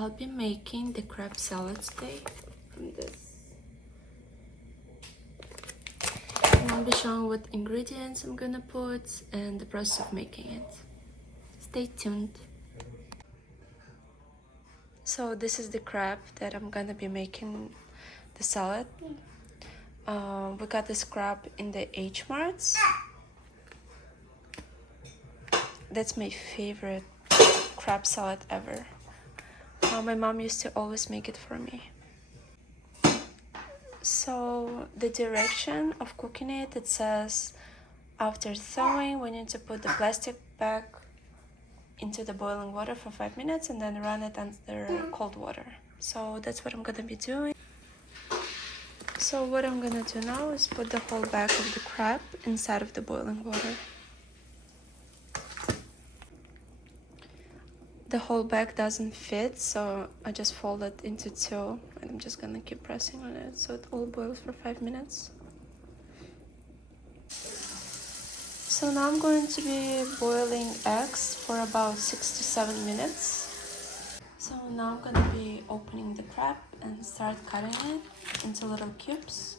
I'll be making the crab salad today from this. I'll be showing what ingredients I'm gonna put and the process of making it. Stay tuned. So this is the crab that I'm gonna be making the salad. We got this crab in the H Marts. That's my favorite crab salad ever. My mom used to always make it for me. So the direction of cooking it, it says after thawing we need to put the plastic bag into the boiling water for 5 minutes and then run it under cold water. So that's what I'm gonna be doing. So what I'm gonna do now is put the whole bag of the crab inside of the boiling water. The whole bag doesn't fit, so I just fold it into two and I'm just gonna keep pressing on it so it all boils for 5 minutes. So now I'm going to be boiling eggs for about 6 to 7 minutes. So now I'm gonna be opening the crab and start cutting it into little cubes.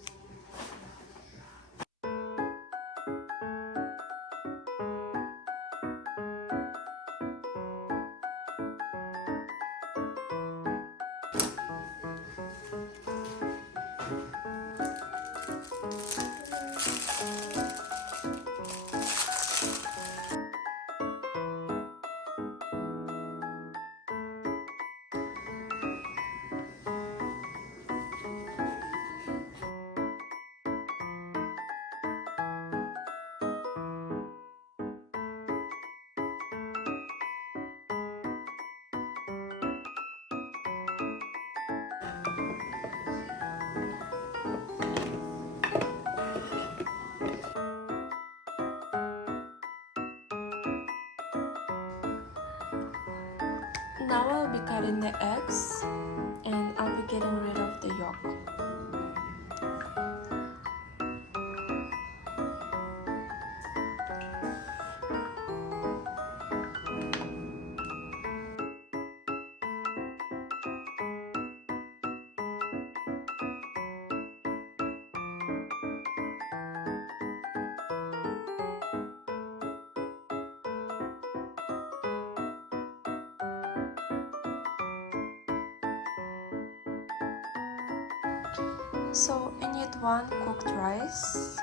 Now I'll be cutting the eggs and I'll be getting rid of the yolk. So I need 1 cooked rice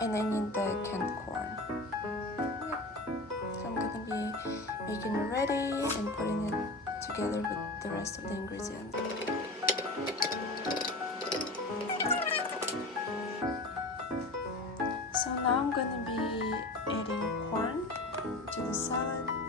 and I need the canned corn. So I'm gonna be making it ready and putting it together with the rest of the ingredients. So now I'm gonna be adding corn to the salad.